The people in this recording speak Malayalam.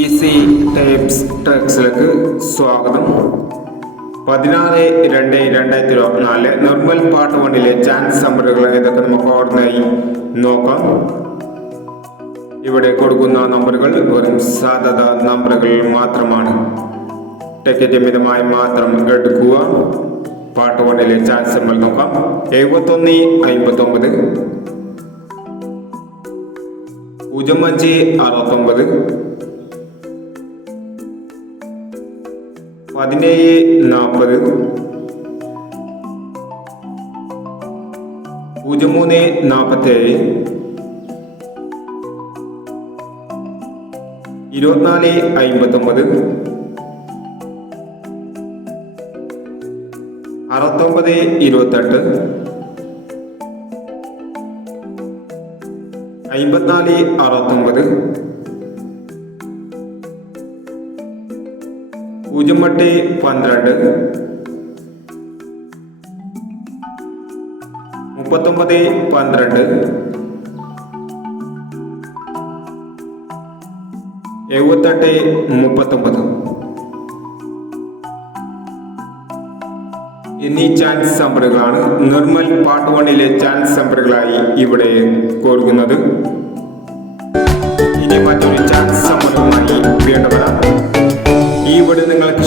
ഈസി ടൈപ്സ് ട്രക്സിലേക്ക് സ്വാഗതം. പതിനാറ് രണ്ട് രണ്ടായിരത്തി ഇരുപത്തിനാല് നിർമ്മൽ പാർട്ട് വണ്ണിലെ ചാൻസ് നമ്പറുകൾ ഏതൊക്കെ നമുക്ക് ഓർമ്മയായി നോക്കാം. ഇവിടെ കൊടുക്കുന്ന നമ്പറുകൾ വെറും സാധ്യത നമ്പറുകൾ മാത്രമാണ്. ടിക്കറ്റ് മിതമായി മാത്രം എടുക്കുക. പാർട്ട് വണ്ണിലെ ചാൻസ് നമ്പർ നോക്കാം. എഴുപത്തൊന്ന് അമ്പത്തൊമ്പത്. പൂജ്യം അഞ്ച് അറുപത്തൊമ്പത്. പതിനേഴ് നാൽപ്പത് പൂജ്യം മൂന്ന് നാൽപ്പത്തേഴ് ഇരുപത്തിനാല് അമ്പത്തൊമ്പത്. അറുപത്തൊമ്പത് ഇരുപത്തെട്ട്. അമ്പത്തിനാല് അറുപത്തൊമ്പത്. പൂജ്യം എട്ട് പന്ത്രണ്ട്. മുപ്പത്തൊമ്പത് പന്ത്രണ്ട്. എഴുപത്തെട്ട് മുപ്പത്തൊമ്പത്. എന്നീ ചാൻസ് നമ്പറുകളാണ് നിർമ്മൽ പാർട്ട് വണ്ണിലെ ചാൻസ് നമ്പറുകളായി ഇവിടെ കൊടുക്കുന്നത് ഇനി നമ്പറുമായി ഇവിടെ നിങ്ങൾക്ക്